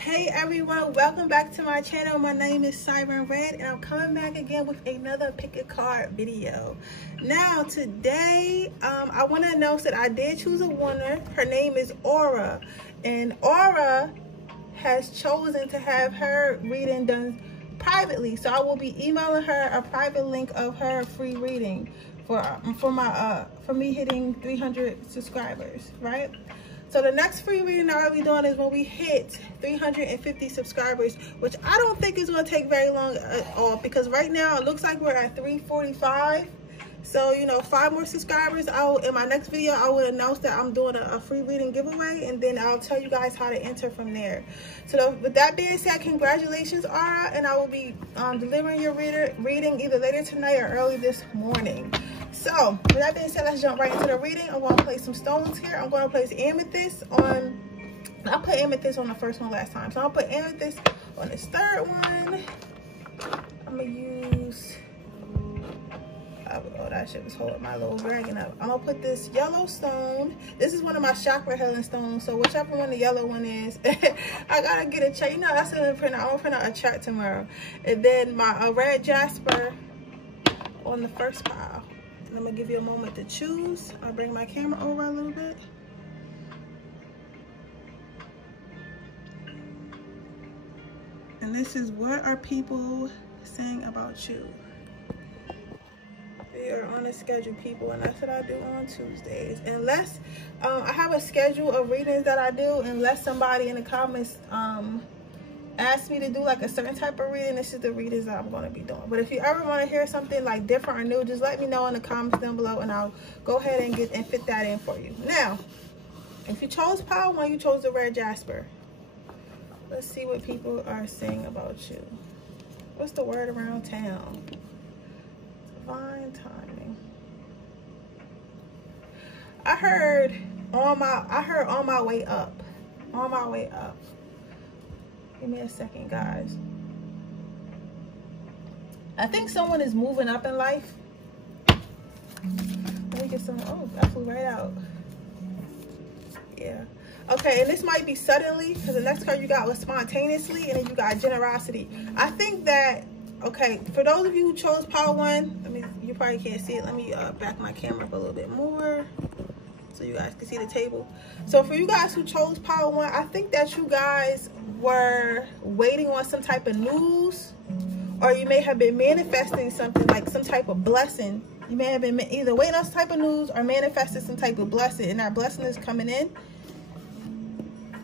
Hey everyone, welcome back to my channel. My name is Siren Redd and I'm coming back again with another pick a card video. Now today I want to announce that I did choose a winner. Her name is Aura, and Aura has chosen to have her reading done privately, so I will be emailing her a private link of her free reading for me hitting 300 subscribers, right? So the next free reading that I'll be doing is when we hit 350 subscribers, which I don't think is going to take very long at all, because right now it looks like we're at 345. So, you know, 5 more subscribers. In my next video, I will announce that I'm doing a free reading giveaway, and then I'll tell you guys how to enter from there. So with that being said, congratulations, Aura, and I will be delivering your reading either later tonight or early this morning. So with that being said, let's jump right into the reading. I'm going to place some stones here. I'm going to place amethyst on, I put amethyst on the first one last time, so I'll put amethyst on this third one. I'm going to use, oh, that shit was holding my little dragon up. I'm going to put this yellow stone. This is one of my chakra healing stones, so whichever one the yellow one is, I got to get a chart. You know, that's going to print out. I'm going to print out a chart tomorrow. And then my red jasper on the first pile. And I'm going to give you a moment to choose. I'll bring my camera over a little bit. And this is what are people saying about you. We are on a schedule, people, and that's what I do on Tuesdays. Unless I have a schedule of readings that I do, unless somebody in the comments ask me to do like a certain type of reading, this is the readings that I'm going to be doing. But if you ever want to hear something like different or new, just let me know in the comments down below, and I'll go ahead and fit that in for you. Now, if you chose pile 1, you chose the red jasper. Let's see what people are saying about you. What's the word around town? Divine timing. I heard on my way up. On my way up. Give me a second, guys. I think someone is moving up in life. Let me get some. Oh, that flew right out. Yeah. Okay, and this might be suddenly, because the next card you got was spontaneously, and then you got generosity. I think that, okay, for those of you who chose pile 1, you probably can't see it. Let me back my camera up a little bit more so you guys can see the table. So for you guys who chose pile 1, I think that you guys were waiting on some type of news, or you may have been manifesting something like some type of blessing. You may have been either waiting on some type of news or manifesting some type of blessing, and that blessing is coming in.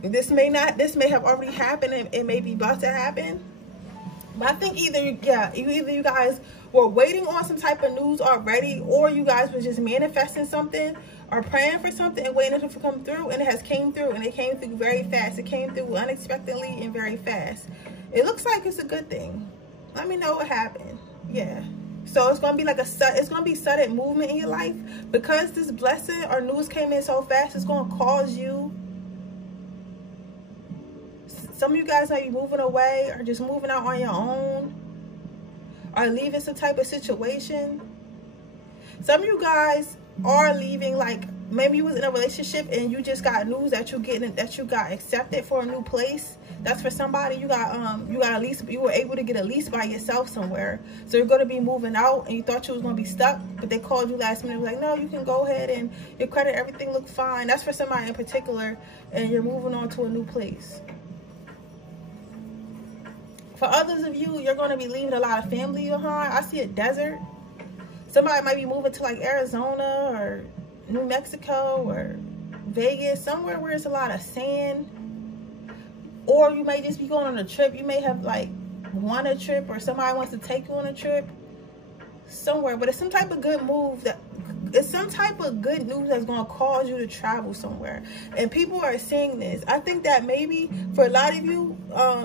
This may have already happened, and it may be about to happen. But I think either you guys were waiting on some type of news already, or you guys were just manifesting something or praying for something and waiting for it to come through, and it has came through, and it came through very fast. It came through unexpectedly and very fast. It looks like it's a good thing. Let me know what happened. Yeah. So it's gonna be like it's gonna be sudden movement in your life, because this blessing or news came in so fast. It's gonna cause you. Some of you guys might be moving away, or just moving out on your own, or leaving some type of situation. Some of you guys are leaving, like maybe you was in a relationship and you just got news that you got accepted for a new place. That's for somebody. You got a lease. You were able to get a lease by yourself somewhere. So you're going to be moving out, and you thought you was going to be stuck, but they called you last minute. Like, no, you can go ahead, and your credit, everything look fine. That's for somebody in particular, and you're moving on to a new place. For others of you, you're going to be leaving a lot of family behind. I see a desert. Somebody might be moving to like Arizona or New Mexico or Vegas, somewhere where it's a lot of sand. Or you may just be going on a trip. You may have like won a trip, or somebody wants to take you on a trip somewhere. But it's some type of good move it's some type of good news that's going to cause you to travel somewhere, and people are seeing this. I think that maybe for a lot of you,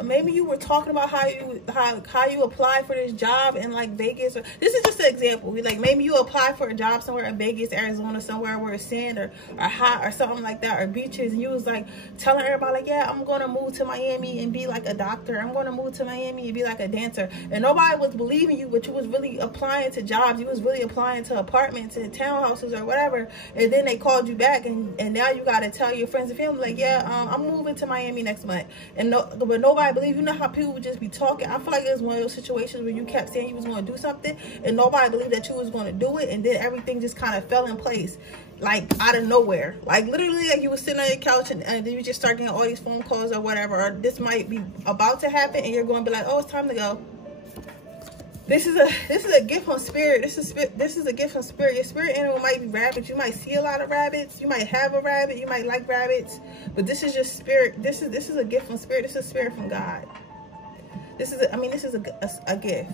maybe you were talking about how you applied for this job in like Vegas, or this is just an example. Like maybe you applied for a job somewhere in Vegas, Arizona, somewhere where it's sand or hot or something like that, or beaches, and you was like telling everybody like, yeah, I'm going to move to Miami and be like a doctor. I'm going to move to Miami and be like a dancer, and nobody was believing you, but you was really applying to jobs. You was really applying to apartments and townhouses houses or whatever, and then they called you back, and now you got to tell your friends and family, like, yeah, I'm moving to Miami next month, but nobody believe. You know how people would just be talking? I feel like it was one of those situations where you kept saying you was going to do something, and nobody believed that you was going to do it, and then everything just kind of fell in place, like out of nowhere. Like literally, like you was sitting on your couch, and then you just start getting all these phone calls or whatever, or this might be about to happen, and you're going to be like, oh, it's time to go. This is a gift from spirit. This is a gift from spirit. Your spirit animal might be rabbits. You might see a lot of rabbits. You might have a rabbit. You might like rabbits. But this is your spirit. This is a gift from spirit. This is a spirit from God. This is a gift.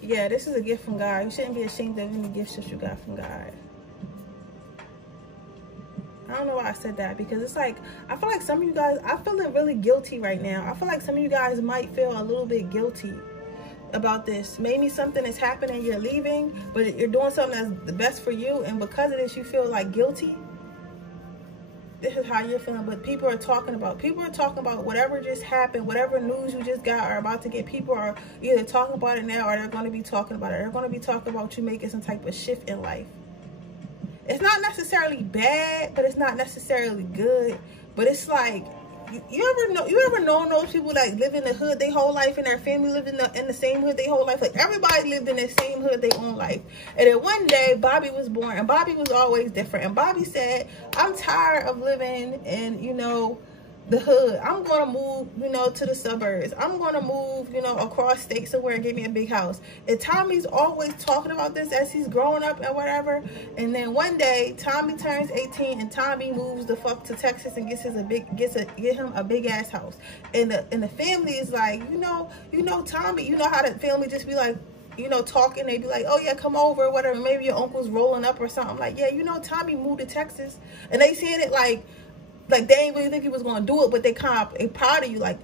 Yeah, this is a gift from God. You shouldn't be ashamed of any gifts that you got from God. I don't know why I said that, because it's like, I feel like some of you guys, I'm feeling really guilty right now. I feel like some of you guys might feel a little bit guilty about this. Maybe something is happening, you're leaving, but you're doing something that's the best for you, and because of this, you feel like guilty. This is how you're feeling, but people are talking about whatever just happened, whatever news you just got or about to get. People are either talking about it now, or they're going to be talking about it. They're going to be talking about you making some type of shift in life. It's not necessarily bad, but it's not necessarily good. But it's like, you ever known those people that live in the hood their whole life, and their family lived in the same hood their whole life? Like everybody lived in the same hood their own life. And then one day Bobby was born, and Bobby was always different. And Bobby said, I'm tired of living in, the hood. I'm going to move, to the suburbs. I'm going to move, across state somewhere and get me a big house. And Tommy's always talking about this as he's growing up and whatever. And then one day, Tommy turns 18 and Tommy moves the fuck to Texas and get him a big ass house. And the family is like, Tommy, you know how the family just be like, talking, they be like, oh yeah, come over, whatever. Maybe your uncle's rolling up or something. Like, yeah, Tommy moved to Texas. And they saying it like they ain't really think he was going to do it, but they proud of you. Like,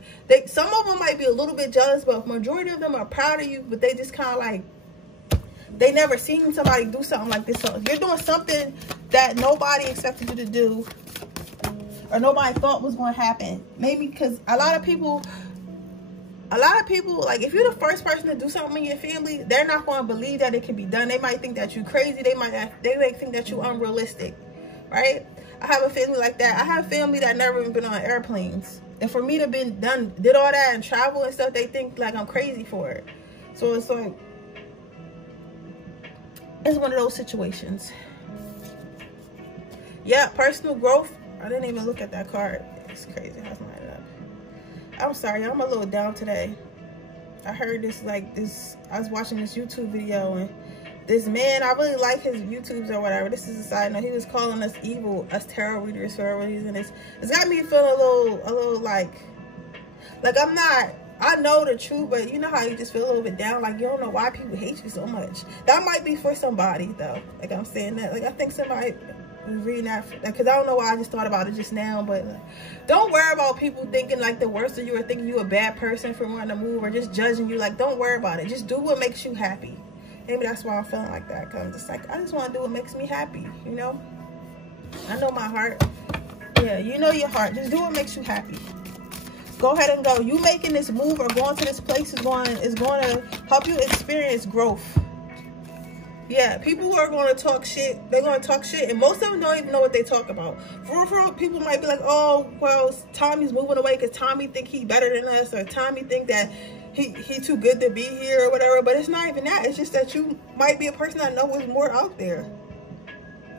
some of them might be a little bit jealous, but majority of them are proud of you, but they just kind of like, they never seen somebody do something like this. So you're doing something that nobody expected you to do, or nobody thought was going to happen. Maybe because a lot of people, like, if you're the first person to do something in your family, they're not going to believe that it can be done. They might think that you're crazy. They might think that you're unrealistic, right? I have a family like that. I have family that never even been on airplanes. And for me to did all that and travel and stuff, they think like I'm crazy for it. So it's like, it's one of those situations. Yeah, personal growth. I didn't even look at that card. It's crazy. How's mine up? I'm sorry, I'm a little down today. I heard this, I was watching this YouTube video, and this man, I really like his YouTubes or whatever. This is a side note. He was calling us evil, us tarot readers for whatever reason. It's got me feeling a little like I'm not, I know the truth, but you know how you just feel a little bit down, like you don't know why people hate you so much. That might be for somebody though. Like I'm saying that, like I think somebody was reading that, because I don't know why I just thought about it just now, but don't worry about people thinking like the worst of you, or thinking you a bad person for wanting to move, or just judging you. Like, don't worry about it. Just do what makes you happy. Maybe that's why I'm feeling like that, because I'm just like, I just want to do what makes me happy, I know my heart. Yeah, you know your heart. Just do what makes you happy. Go ahead and go. You making this move or going to this place is going to help you experience growth. Yeah, people who are going to talk shit, they're going to talk shit, and most of them don't even know what they talk about. For real, people might be like, oh, well, Tommy's moving away because Tommy think he's better than us, or Tommy think that he too good to be here or whatever. But it's not even that. It's just that you might be a person that knows more out there,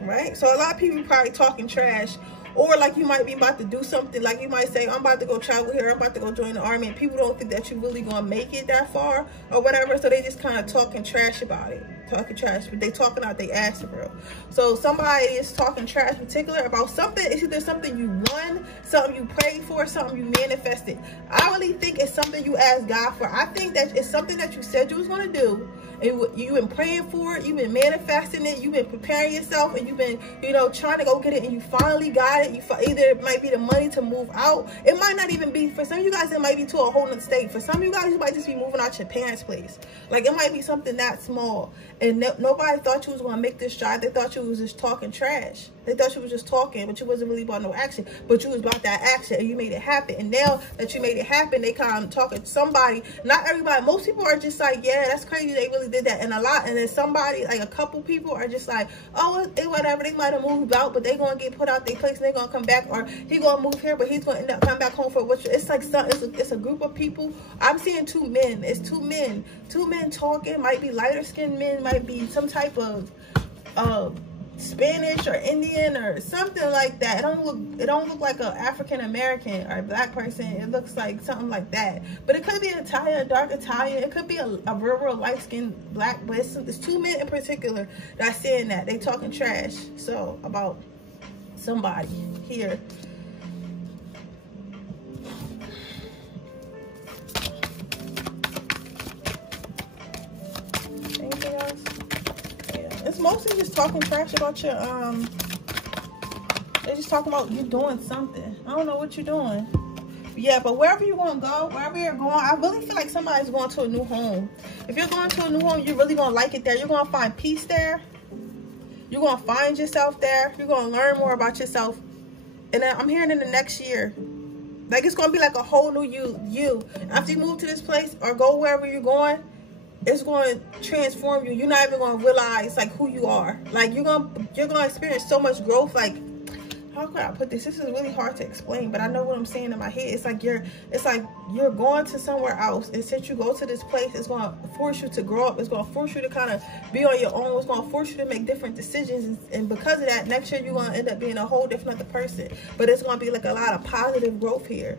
right? So a lot of people probably talking trash, or like you might be about to do something. Like you might say, I'm about to go travel here, I'm about to go join the army, and people don't think that you're really going to make it that far or whatever. So they just kind of talking trash about it. Talking trash, but they talking out their ass, bro. So somebody is talking trash in particular about something. It's either something you won, something you prayed for, something you manifested. I really think it's something you asked God for. I think that it's something that you said you was going to do, and you've been praying for it, you've been manifesting it, you've been preparing yourself, and you've been, trying to go get it, and you finally got it. Either it might be the money to move out. It might not even be, for some of you guys, it might be to a whole nother state. For some of you guys, you might just be moving out your parents' place. Like, it might be something that small. And nobody thought you was going to make this stride. They thought you was just talking trash. They thought you was just talking, but you wasn't really about no action. But you was about that action, and you made it happen. And now that you made it happen, they kind of talking to somebody. Not everybody. Most people are just like, yeah, that's crazy. They really did that. And then somebody, like a couple people are just like, oh, whatever. They might have moved out, but they going to get put out their place, and they going to come back. Or he going to move here, but he's going to end up coming back home for what. It's like it's a group of people. I'm seeing two men. It's two men. Two men talking. Might be lighter skinned men. Might be some type of Spanish or Indian or something like that. It don't look like an African American or a black person. It looks like something like that. But it could be Italian, dark Italian. It could be a real light skinned black. But it's two men in particular that's saying that. They talking trash. So about somebody here. Anything else? Yeah. It's mostly just talking trash about your they're just talking about you doing something. I don't know what you're doing. Yeah, but wherever you're gonna go, wherever you're going, I really feel like somebody's going to a new home. If you're going to a new home, you're really gonna like it there. You're gonna find peace there. You're gonna find yourself there. You're gonna learn more about yourself. And then I'm hearing in the next year, like it's gonna be like a whole new you. After you move to this place or go wherever you're going, it's going to transform you. You're not even going to realize like who you are. Like you're going to experience so much growth. Like, how could I put this? This is really hard to explain, but I know what I'm saying in my head. It's like you're going to somewhere else, and since you go to this place, it's going to force you to grow up. It's going to force you to kind of be on your own. It's going to force you to make different decisions, and because of that, next year you're going to end up being a whole different other person. But it's going to be like a lot of positive growth here,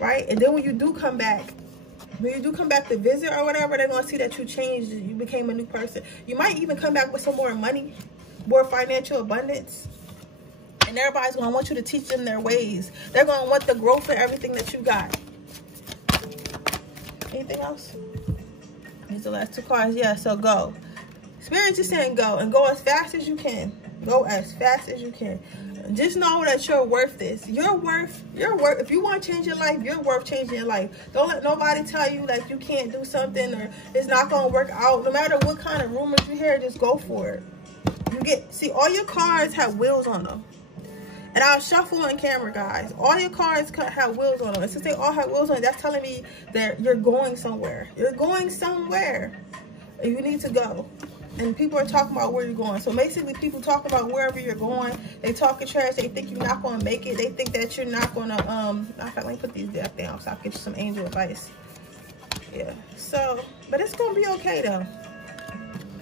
right? And then when you do come back to visit or whatever, they're going to see that you changed. You became a new person. You might even come back with some more money, more financial abundance. And everybody's going to want you to teach them their ways. They're going to want the growth of everything that you got. Anything else? These are the last two cards. Yeah, so go. Spirit is saying go. And go as fast as you can. Go as fast as you can. Just know that you're worth this. You're worth. If you want to change your life, you're worth changing your life. Don't let nobody tell you like you can't do something or it's not going to work out. No matter what kind of rumors you hear, just go for it. See, all your cards have wheels on them. And I'll shuffle on camera, guys. All your cards have wheels on them. And since they all have wheels on them, that's telling me that you're going somewhere. You're going somewhere. And you need to go. And people are talking about where you're going. So basically, people talk about wherever you're going. They talking trash. They think you're not going to make it. They think that you're not going to, let me put these back down so I can get you some angel advice. Yeah. So, but it's going to be okay, though.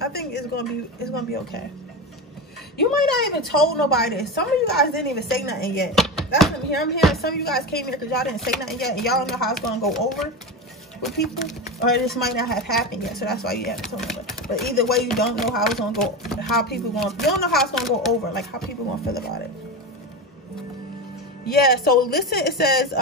I think it's going to be okay. You might not even told nobody this. Some of you guys didn't even say nothing yet. That's what I'm hearing. I'm hearing some of you guys came here because y'all didn't say nothing yet. And y'all don't know how it's going to go over with people. Or this might not have happened yet. So that's why you haven't told nobody. But either way, you don't know how it's going to go. You don't know how it's going to go over. Like how people going to feel about it. Yeah, so listen, it says,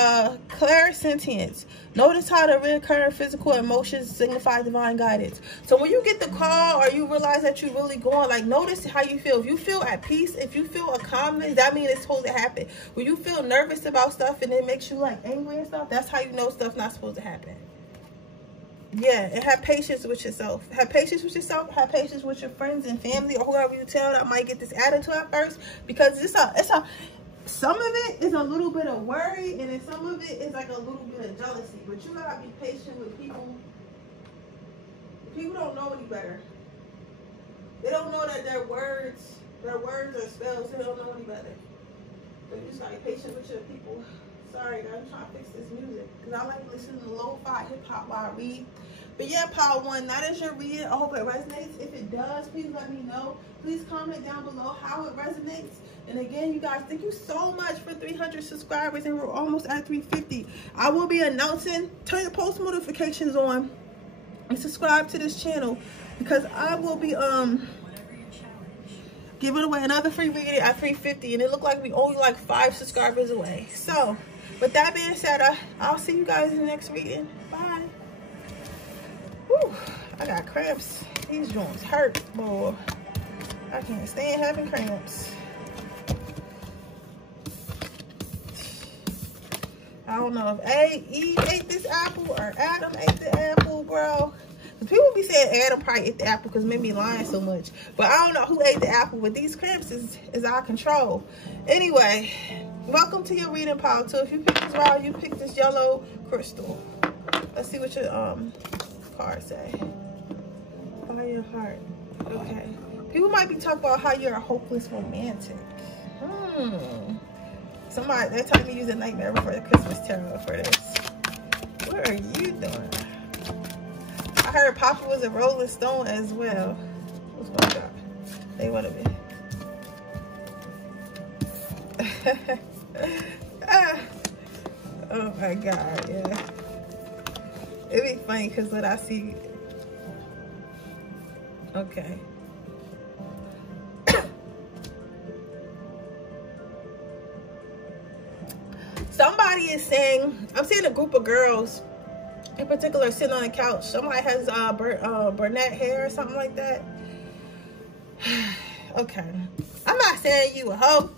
clairsentience. Notice how the recurring physical emotions signify divine guidance. So when you get the call or you realize that you're really going, like, notice how you feel. If you feel at peace, if you feel a calmness, that means it's supposed to happen. When you feel nervous about stuff and it makes you, like, angry and stuff, that's how you know stuff's not supposed to happen. Yeah, and have patience with yourself. Have patience with yourself. Have patience with your friends and family or whoever you tell that might get this attitude at first. Because some of it is a little bit of worry, and then some of it is like a little bit of jealousy. But you gotta be patient with people. People don't know any better. They don't know that their words are spells. They don't know any better. So you just gotta be patient with your people. Sorry, guys, I'm trying to fix this music because I like listening to lo-fi hip-hop while I read. But yeah, Power One, that is your reading. I hope it resonates. If it does, please let me know. Please comment down below how it resonates. And again, you guys, thank you so much for 300 subscribers, and we're almost at 350. I will be announcing, turn your post notifications on, and subscribe to this channel because I will be giving away another free reading at 350, and it looked like we only like 5 subscribers away. So, with that being said, I'll see you guys in the next reading. Bye. Whew, I got cramps. These joints hurt, boy. I can't stand having cramps. I don't know if Eve ate this apple or Adam ate the apple, bro. People be saying Adam probably ate the apple because made me lying so much. But I don't know who ate the apple, but these cramps is out of control. Anyway, welcome to your reading pile too. If you pick this round, you pick this yellow crystal. Let's see what your card say. Follow your heart. Okay. People might be talking about how you're a hopeless romantic. Somebody, they're telling me to use a nightmare before the Christmas tarot for this. What are you doing? I heard Poppy was a Rolling Stone as well. What's going on? They want to be. Oh my God, yeah. It'd be funny because what I see. Okay. Somebody is saying, I'm seeing a group of girls in particular sitting on the couch. Somebody has brunette hair or something like that. Okay. I'm not saying you a hoe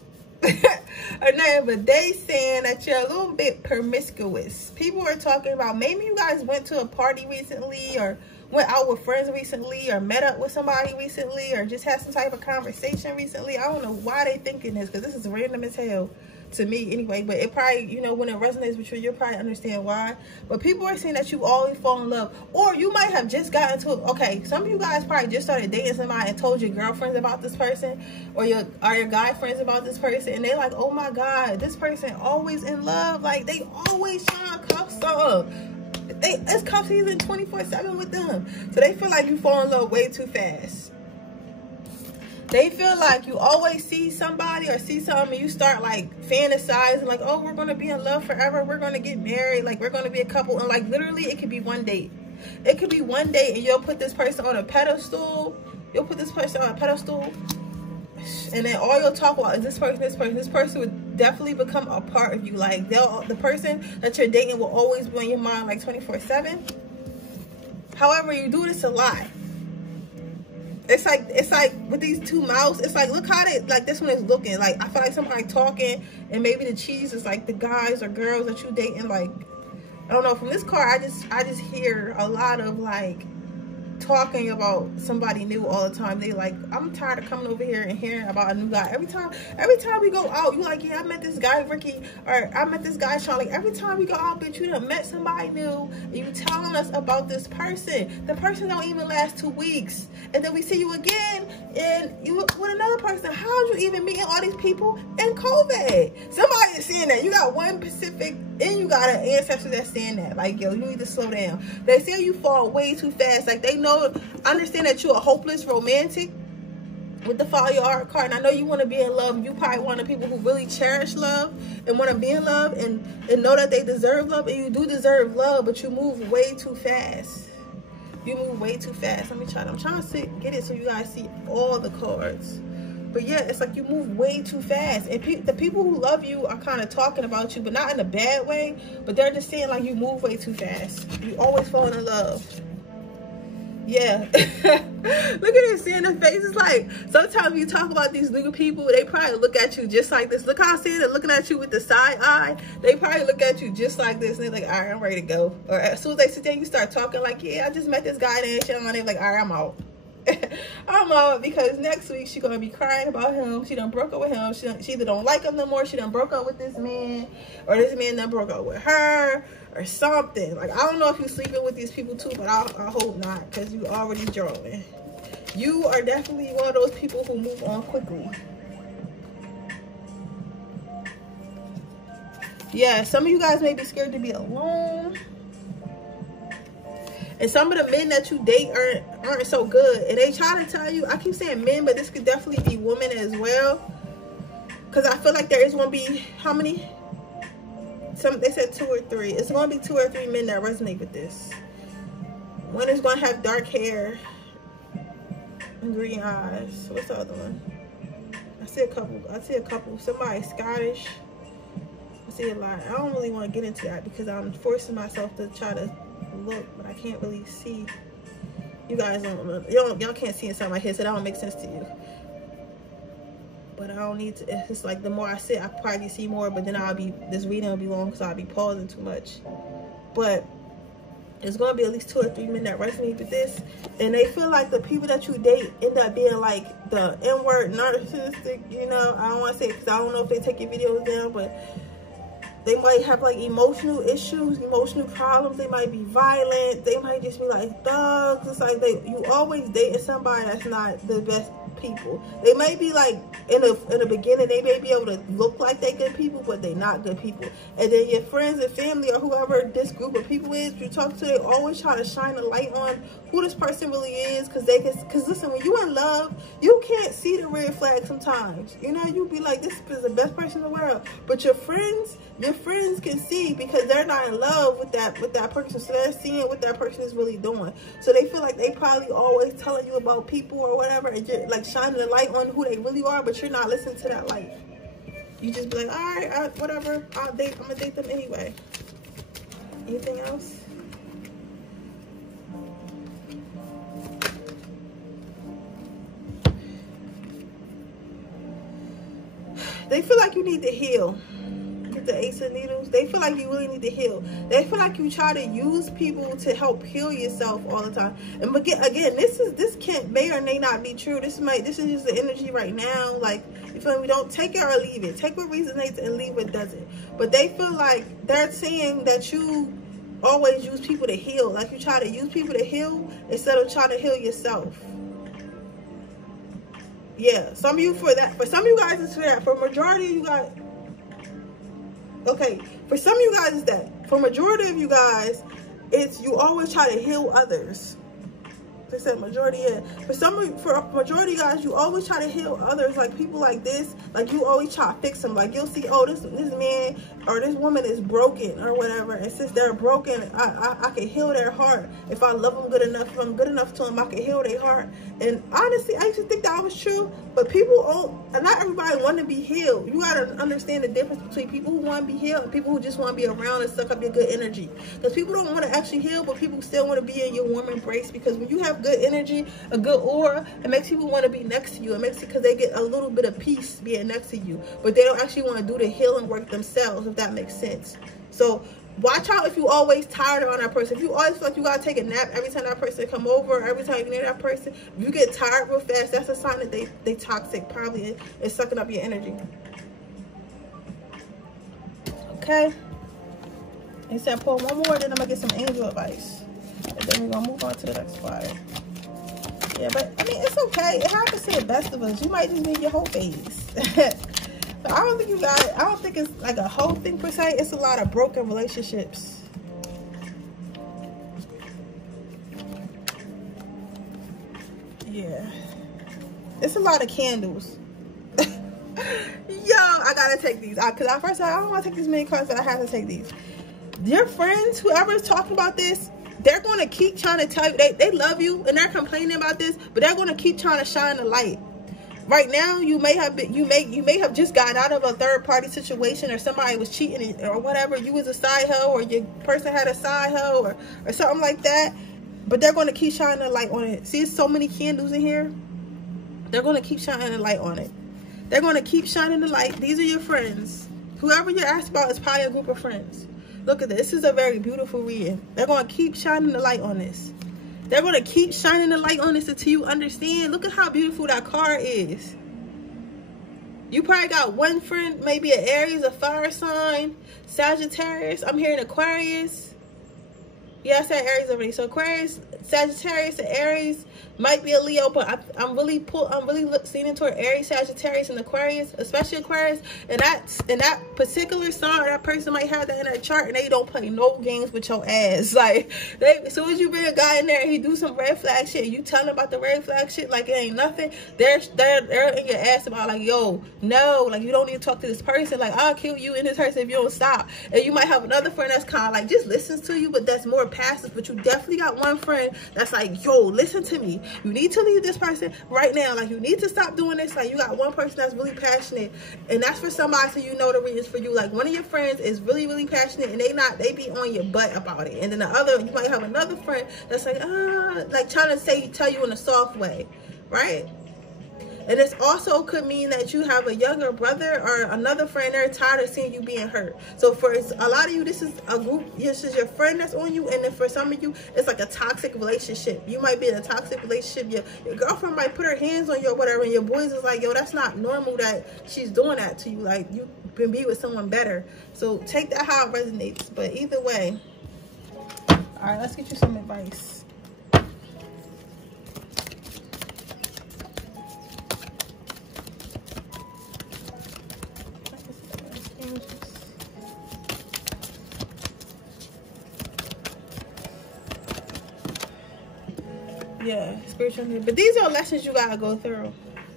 or nothing, but they saying that you're a little bit promiscuous. People are talking about maybe you guys went to a party recently or went out with friends recently or met up with somebody recently or just had some type of conversation recently. I don't know why they thinking this because this is random as hell to me anyway, but it probably, you know, when it resonates with you, you'll probably understand why. But people are saying that you always fall in love, or you might have just gotten to it. Okay, some of you guys probably just started dating somebody and told your girlfriends about this person, or your guy friends about this person, and they're like, oh my God, this person always in love, like they always trying to cuff some. It's cuff season 24/7 with them, so they feel like you fall in love way too fast. They feel like you always see somebody or see something and you start like fantasizing like, oh, we're going to be in love forever. We're going to get married. Like we're going to be a couple. And like literally it could be one date. It could be one date and you'll put this person on a pedestal. You'll put this person on a pedestal. And then all you'll talk about is this person, this person. This person would definitely become a part of you. Like the person that you're dating will always be on your mind like 24/7. However, you do this a lot. It's like with these two mouths, it's like, look how they, like this one is looking. Like, I feel like somebody talking and maybe the cheese is like the guys or girls that you dating. Like, I don't know, from this card, I just hear a lot of like talking about somebody new all the time. They like, I'm tired of coming over here and hearing about a new guy. Every time we go out, you like, yeah, I met this guy Ricky, or I met this guy Sean. Like every time we go out, bitch, you done met somebody new and you telling us about this person. The person don't even last 2 weeks, and then we see you again and you with another person. How'd you even meet all these people in COVID? Somebody is saying that. You got one Pacific and you got an ancestor that's saying that. Like, yo, you need to slow down. They say you fall way too fast. Like, they know, understand that you're a hopeless romantic with the Follow Your Heart card. And I know you want to be in love. You probably one of the people who really cherish love and want to be in love and know that they deserve love. And you do deserve love, but you move way too fast. You move way too fast. Let me try. I'm trying to get it so you guys see all the cards. But yeah, it's like you move way too fast. And the people who love you are kind of talking about you, but not in a bad way. But they're just saying like you move way too fast. You always fall in love. Yeah. Look at this, seeing the face. It's like, sometimes you talk about these new people, they probably look at you just like this. Look how I see it, looking at you with the side eye. They probably look at you just like this. And they're like, all right, I'm ready to go. Or as soon as they sit there, you start talking like, yeah, I just met this guy and shit. And they're like, all right, I'm out. I'm out, because next week she's gonna be crying about him. She done broke up with him. She either don't like him no more. She done broke up with this man, or this man done broke up with her, or something. Like, I don't know if you're sleeping with these people too, but I hope not, because you already drawing. You are definitely one of those people who move on quickly. Yeah, some of you guys may be scared to be alone. And some of the men that you date aren't so good. And they try to tell you, I keep saying men, but this could definitely be women as well. Because I feel like there is going to be, how many? They said 2 or 3. It's going to be 2 or 3 men that resonate with this. One is going to have dark hair and green eyes. What's the other one? I see a couple. Somebody Scottish. I see a lot. I don't really want to get into that because I'm forcing myself to try to look, but I can't really see. You guys y'all can't see inside my head, so that don't make sense to you. But I don't need to. It's like the more I sit, I probably see more, but then this reading will be long because I'll be pausing too much. But There's going to be at least 2 or 3 men that resonate with this. And they feel like the people that you date end up being like the N-word narcissistic, you know. I don't want to say it because I don't know if they take your videos down, but they might have like emotional issues, emotional problems. They might be violent. They might just be like thugs. It's like you always dating somebody that's not the best people. They may be like in the beginning, they may be able to look like they good people, but they not good people. And then your friends and family or whoever this group of people is you talk to, they always try to shine a light on who this person really is, because listen, when you in love, you can't see the red flag sometimes. You know, you be like, this is the best person in the world, but your friends can see, because they're not in love with that person, so they're seeing what that person is really doing. So they feel like they probably always telling you about people or whatever, and you're like shining a light on who they really are, but you're not listening to that light. You just be like, all right, whatever, I'm gonna date them anyway. Anything else? They feel like you need to heal. Get the Ace of Needles. They feel like you really need to heal. They feel like you try to use people to help heal yourself all the time. And again, this may or may not be true. This is just the energy right now. Like, you feel me? Don't take it or leave it. Take what resonates and leave what doesn't. But they feel like they're saying that you always use people to heal. Like, you try to use people to heal instead of trying to heal yourself. Yeah, some of you for that. For some of you guys, it's for that. For majority of you guys, okay. For some of you guys, it's that. For majority of you guys, it's you always try to heal others. They said majority, yeah. For majority of guys, you always try to heal others. Like people like this, like you always try to fix them. Like you'll see, oh, this man or this woman is broken or whatever, and since they're broken, I can heal their heart if I love them good enough. If I'm good enough to them, I can heal their heart. And honestly, I used to think that was true, but not everybody want to be healed. You gotta understand the difference between people who want to be healed and people who just want to be around and suck up your good energy. Because people don't want to actually heal, but people still want to be in your warm embrace. Because when you have good energy, a good aura, it makes people want to be next to you. It makes it because they get a little bit of peace being next to you, but they don't actually want to do the healing work themselves, if that makes sense. So watch out if you always tired on that person. If you always feel like you gotta take a nap every time that person come over, every time you near that person, if you get tired real fast, that's a sign that they toxic, probably is sucking up your energy. Okay. He said pull one more, then I'm gonna get some angel advice, and then we're gonna move on to the next fire. Yeah, but I mean, it's okay. It happens to the best of us. You might just need your whole phase. So I don't think it's like a whole thing per se. It's a lot of broken relationships. Yeah. It's a lot of candles. Yo, I gotta take these. Because at first I don't want to take these many cards, but I have to take these. Your friends, whoever is talking about this, they're going to keep trying to tell you they love you, and they're complaining about this, but they're going to keep trying to shine the light. Right now, you may have just gotten out of a third-party situation, or somebody was cheating or whatever. You was a side hoe, or your person had a side hoe, or something like that. But they're going to keep shining the light on it. See, there's so many candles in here. They're going to keep shining the light on it. They're going to keep shining the light. These are your friends. Whoever you're asked about is probably a group of friends. Look at this. This is a very beautiful reading. They're going to keep shining the light on this. They're going to keep shining the light on this until you understand. Look at how beautiful that card is. You probably got one friend, maybe an Aries, a fire sign, Sagittarius. I'm hearing Aquarius. Yeah, I said Aries already. So Aquarius, Sagittarius, and Aries. Might be a Leo, but I'm really seeing toward Aries, Sagittarius, and Aquarius, especially Aquarius. And that particular sign, that person might have that in their chart, and they don't play no games with your ass. Like, as soon as you bring a guy in there and he do some red flag shit, you tell him about the red flag shit like it ain't nothing. They're in your ass about like, yo, no, like you don't need to talk to this person. Like, I'll kill you and this person if you don't stop. And you might have another friend that's kind of like just listens to you, but that's more passive. But you definitely got one friend that's like, yo, listen to me. You need to leave this person right now. Like, you need to stop doing this. Like, you got one person that's really passionate, and that's for somebody, so you know the reasons for you. Like, one of your friends is really, really passionate, and they be on your butt about it. And then the other, you might have another friend that's like trying to tell you in a soft way, right? And this also could mean that you have a younger brother or another friend. They're tired of seeing you being hurt. So for a lot of you, this is a group, this is your friend that's on you. And then for some of you, it's like a toxic relationship. You might be in a toxic relationship. Your girlfriend might put her hands on you or whatever, and your boys is like, yo, that's not normal that she's doing that to you. Like, you can be with someone better. So take that how it resonates. But either way, all right, let's get you some advice. Yeah, spiritual. But these are lessons you gotta go through.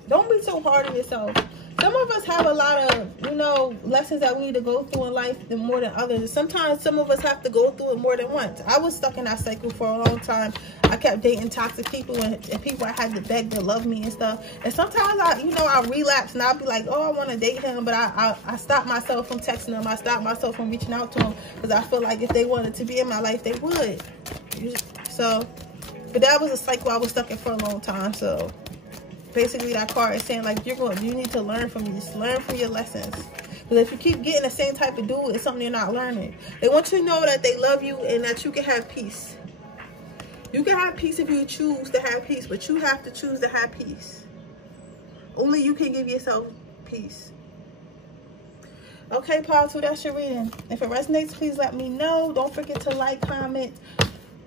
Don't be so hard on yourself. Some of us have a lot of, you know, lessons that we need to go through in life more than others. Sometimes some of us have to go through it more than once. I was stuck in that cycle for a long time. I kept dating toxic people and people I had to beg to love me and stuff. And sometimes I relapse and I'll be like, oh, I want to date him, but I stop myself from texting him. I stop myself from reaching out to him because I feel like if they wanted to be in my life, they would. So, but that was a cycle I was stuck in for a long time. So basically that card is saying like you need to learn from this, learn from your lessons. Because if you keep getting the same type of dude, it's something you're not learning. They want you to know that they love you and that you can have peace. You can have peace if you choose to have peace, but you have to choose to have peace. Only you can give yourself peace. Okay, Pile 2, that's your reading. If it resonates, please let me know. Don't forget to like, comment,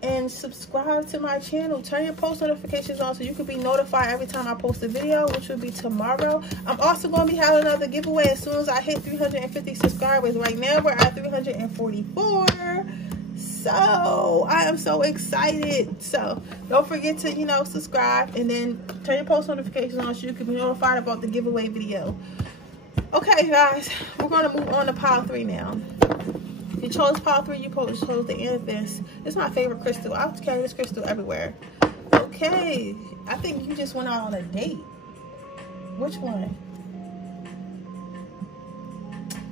and subscribe to my channel. Turn your post notifications on so you can be notified every time I post a video, which will be tomorrow. I'm also going to be having another giveaway as soon as I hit 350 subscribers. Right now we're at 344. So I am so excited. So don't forget to, you know, subscribe and then turn your post notifications on so you can be notified about the giveaway video. Okay, guys, we're going to move on to Pile 3 now. You chose Pile 3, you chose the amethyst. This is my favorite crystal. I have to carry this crystal everywhere. Okay, I think you just went out on a date. Which one?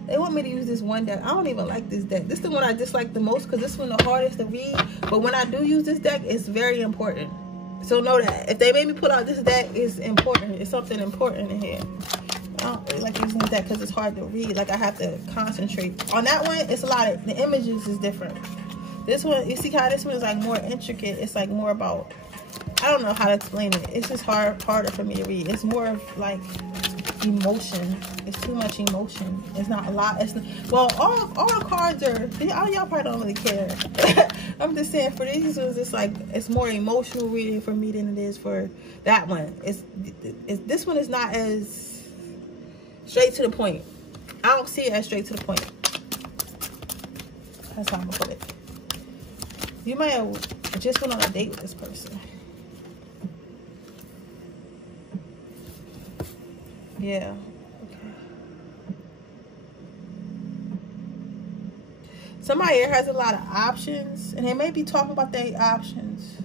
They want me to use this one deck. I don't even like this deck. This is the one I dislike the most because this one the hardest to read. But when I do use this deck, it's very important. So know that. If they made me pull out this deck, it's important. It's something important in here. I don't really like using this deck because it's hard to read. Like I have to concentrate. On that one, it's a lot of, the images is different. This one, you see how this one is like more intricate. It's like more about, I don't know how to explain it. It's just harder for me to read. It's more of like emotion. It's too much emotion. It's not a lot. It's well, all cards are, y'all probably don't really care. I'm just saying for these ones, it's like it's more emotional reading for me than it is for that one. It's this one is not as straight to the point. I don't see it as straight to the point. That's how I'm gonna put it. You might have just went on a date with this person. Yeah. Okay. Somebody here has a lot of options, and they may be talking about their options.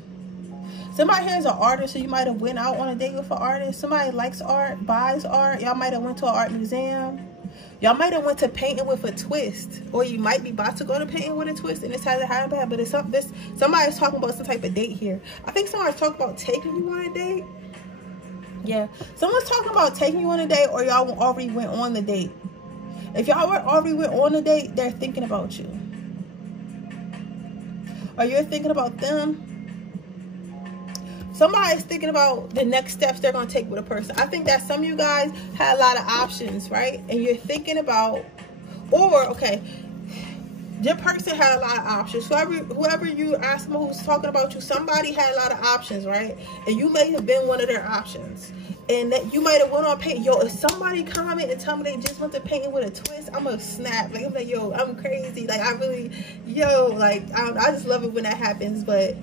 Somebody here is an artist, so you might have went out on a date with an artist. Somebody likes art, buys art. Y'all might have went to an art museum. Y'all might have went to painting with a twist, or you might be about to go to painting with a twist, and this hasn't happened. But it's somebody's talking about some type of date here. I think somebody's talking about taking you on a date. Yeah, someone's talking about taking you on a date, or y'all already went on the date. If y'all already went on a date, they're thinking about you, or you're thinking about them. Somebody's thinking about the next steps they're going to take with a person. I think that some of you guys had a lot of options, right? And you're thinking about, or, okay, your person had a lot of options. Whoever you ask them who's talking about you, somebody had a lot of options, right? And you may have been one of their options. And that you might have went on paint. Yo, if somebody comment and tell me they just went to painting with a twist, I'm going to snap. Like, I'm like, yo, I'm crazy. Like, I really, yo, like, I just love it when that happens. But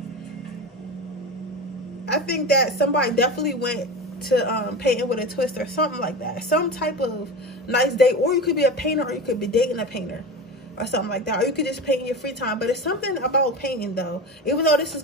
I think that somebody definitely went to painting with a twist or something like that. Some type of nice date. Or you could be a painter, or you could be dating a painter or something like that. Or you could just paint in your free time. But it's something about painting, though. Even though this is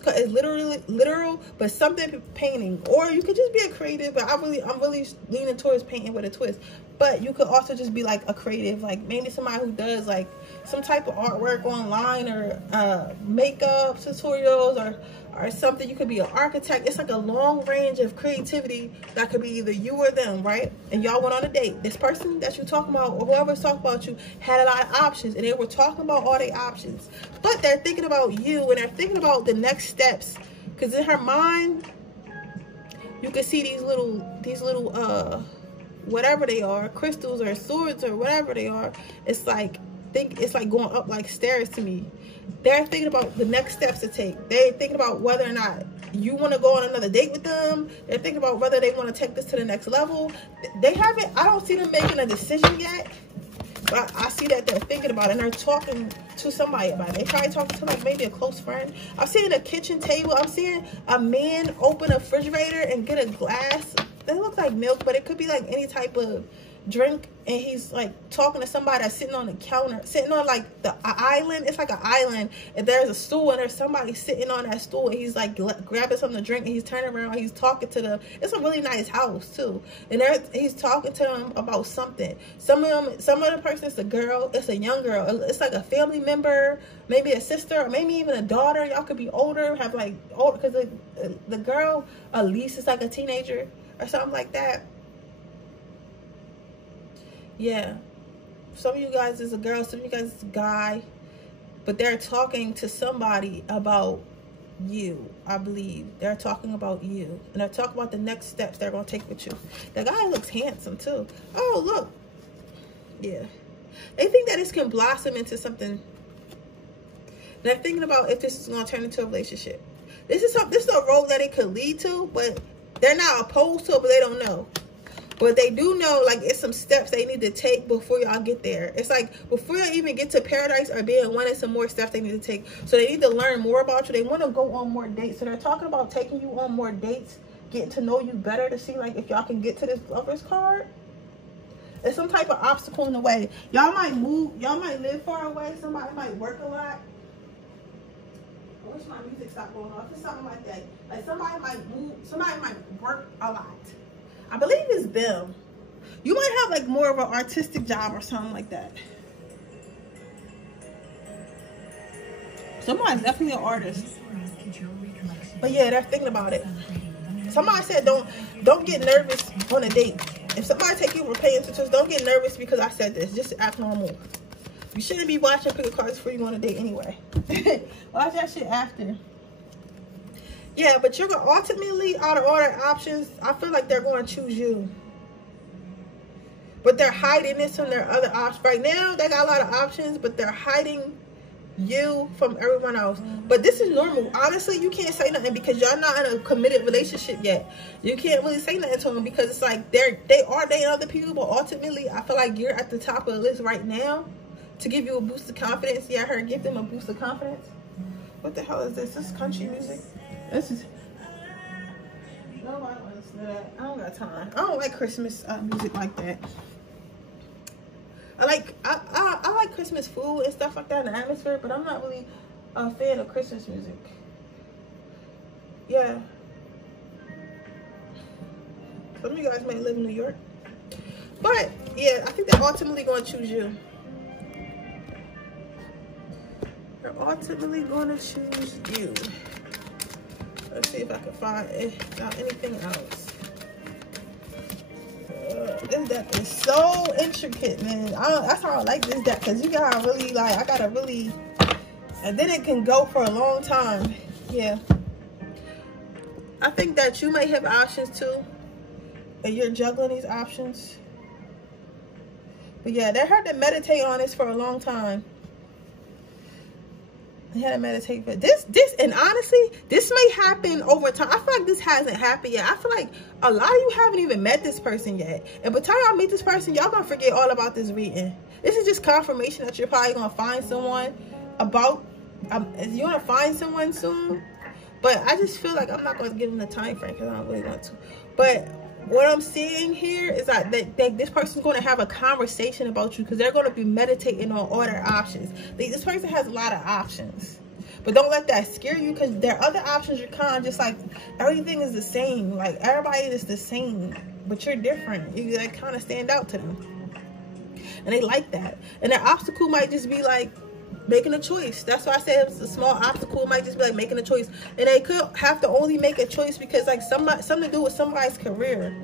literal, but something painting. Or you could just be a creative. But I'm really leaning towards painting with a twist. But you could also just be like a creative. Like maybe somebody who does like some type of artwork online, or makeup tutorials, or or something. You could be an architect. It's like a long range of creativity that could be either you or them, right? And y'all went on a date. This person that you're talking about, or whoever's talking about you, had a lot of options, and they were talking about all their options. But they're thinking about you, and they're thinking about the next steps. Because in her mind, you can see these little whatever they are, crystals or swords or whatever they are. It's like going up like stairs to me. They're thinking about the next steps to take. They're thinking about whether or not you want to go on another date with them. They're thinking about whether they want to take this to the next level. They haven't, I don't see them making a decision yet, but I see that they're thinking about it, and they're talking to somebody about it. They probably talking to like maybe a close friend. I'm seeing a kitchen table. I'm seeing a man open a refrigerator and get a glass. It looks like milk, but it could be like any type of drink, and he's like talking to somebody that's sitting on the counter, sitting on like the island. It's like an island, and there's a stool, and there's somebody sitting on that stool, and he's like grabbing something to drink, and he's turning around, he's talking to them. It's a really nice house too, and he's talking to them about something. Some of the person, it's a girl, it's a young girl, it's like a family member, maybe a sister, or maybe even a daughter. Y'all could be older, have like old, because the girl at least is like a teenager or something like that. Yeah, some of you guys is a girl, some of you guys is a guy, but they're talking to somebody about you. I believe they're talking about you, and they're talking about the next steps they're gonna take with you. The guy looks handsome too. Oh, look. Yeah, they think that this can blossom into something. They're thinking about if this is gonna turn into a relationship. This is a road that it could lead to, but they're not opposed to it, but they don't know. But they do know, like, it's some steps they need to take before y'all get there. It's like, before you even get to paradise or being one, it's some more steps they need to take. So they need to learn more about you. They want to go on more dates. So they're talking about taking you on more dates, getting to know you better to see, like, if y'all can get to this lover's card. There's some type of obstacle in the way. Y'all might move. Y'all might live far away. Somebody might work a lot. I wish my music stopped going off. It's something like that. Like, somebody might move. Somebody might work a lot. I believe it's them. You might have like more of an artistic job or something like that. Somebody's definitely an artist. But yeah, they're thinking about it. Somebody said don't get nervous on a date. If somebody take you for paying attention, don't get nervous because I said this. Just act normal. You shouldn't be watching pick a cards before you go on a date anyway. Watch that shit after. Yeah, but you're going to ultimately, out of all their options, I feel like they're going to choose you. But they're hiding this from their other options. Right now, they got a lot of options, but they're hiding you from everyone else. But this is normal. Honestly, you can't say nothing because y'all not in a committed relationship yet. You can't really say nothing to them because it's like they are dating other people, but ultimately, I feel like you're at the top of the list right now to give you a boost of confidence. Yeah, I heard give them a boost of confidence. What the hell is this? This is country music? This is nobody wants to listen to that. I don't got time. I don't like Christmas music like that. I like Christmas food and stuff like that in the atmosphere, but I'm not really a fan of Christmas music. Yeah. Some of you guys may live in New York. But yeah, I think they're ultimately going to choose you. They're ultimately going to choose you. Let's see if I can find anything else. This deck is so intricate, man. That's how I like this deck, because you gotta really, like, I gotta really, and then it can go for a long time. Yeah. I think that you may have options too, and you're juggling these options. But yeah, they had to meditate on this for a long time. They had to meditate for this, and honestly, this may happen over time. I feel like this hasn't happened yet. I feel like a lot of you haven't even met this person yet. And by the time y'all meet this person, y'all gonna forget all about this reading. This is just confirmation that you're probably gonna find someone about, you're gonna find someone soon. But I just feel like I'm not gonna give them the time frame because I don't really want to. But what I'm seeing here is that this person's going to have a conversation about you because they're going to be meditating on all their options. This person has a lot of options. But don't let that scare you because their other options are kind of just like everything is the same. Like everybody is the same, but you're different. You like kind of stand out to them. And they like that. And their obstacle might just be like making a choice. That's why I said it's a small obstacle. It might just be like making a choice, and they could have to only make a choice because like something to do with somebody's career,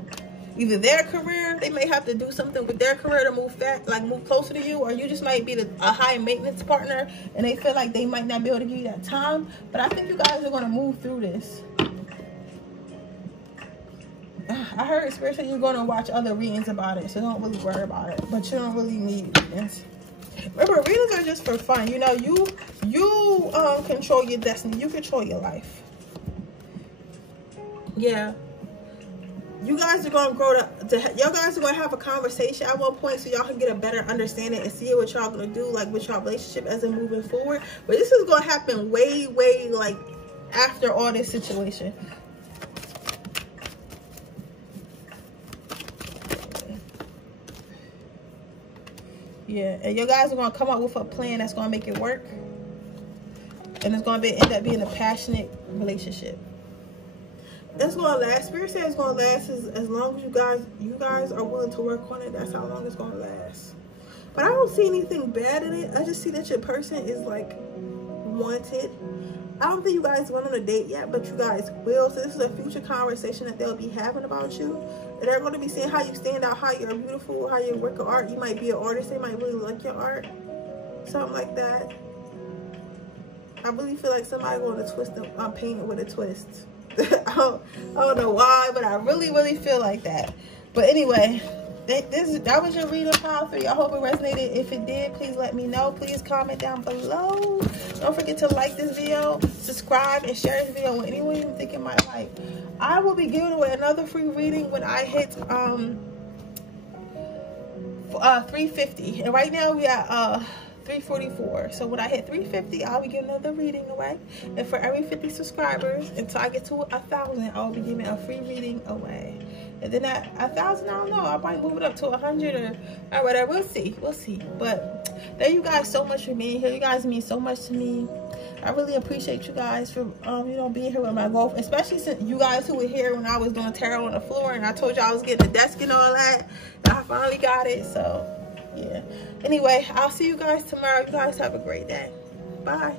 either their career. They may have to do something with their career to move closer to you, or you just might be a high maintenance partner, and they feel like they might not be able to give you that time. But I think you guys are going to move through this. I heard Spirit say you're going to watch other readings about it, so don't really worry about it. But you don't really need readings. Remember, readings are just for fun. You know, you control your destiny. You control your life. Yeah. You guys are going to grow y'all guys are going to have a conversation at one point so y'all can get a better understanding and see what y'all going to do, like with y'all relationship as they're moving forward. But this is going to happen way, like after all this situation. Yeah, and you guys are going to come up with a plan that's going to make it work. And it's going to end up being a passionate relationship. That's going to last. Spirit says it's going to last as long as you guys are willing to work on it. That's how long it's going to last. But I don't see anything bad in it. I just see that your person is like wanted. I don't think you guys went on a date yet, but you guys will. So this is a future conversation that they'll be having about you. And they're going to be seeing how you stand out, how you're beautiful, how you work of art. You might be an artist. They might really like your art. Something like that. I really feel like somebody going to twist them. I'm painting with a twist. I don't know why, but I really feel like that. But anyway, that was your reading pile 3. I hope it resonated. If it did, please let me know. Please comment down below. Don't forget to like this video, subscribe, and share this video with anyone you think it might like. I will be giving away another free reading when I hit 350, and right now we at 344. So when I hit 350, I'll be giving another reading away. And for every 50 subscribers, until I get to 1,000, I'll be giving a free reading away. And then at 1,000, I don't know, I might move it up to 100 or whatever. We'll see. But thank you guys so much for being here. You guys mean so much to me. I really appreciate you guys for being here with my growth, especially since you guys who were here when I was doing tarot on the floor, and I told you I was getting the desk and all that, and I finally got it. So yeah. Anyway, I'll see you guys tomorrow. You guys have a great day. Bye.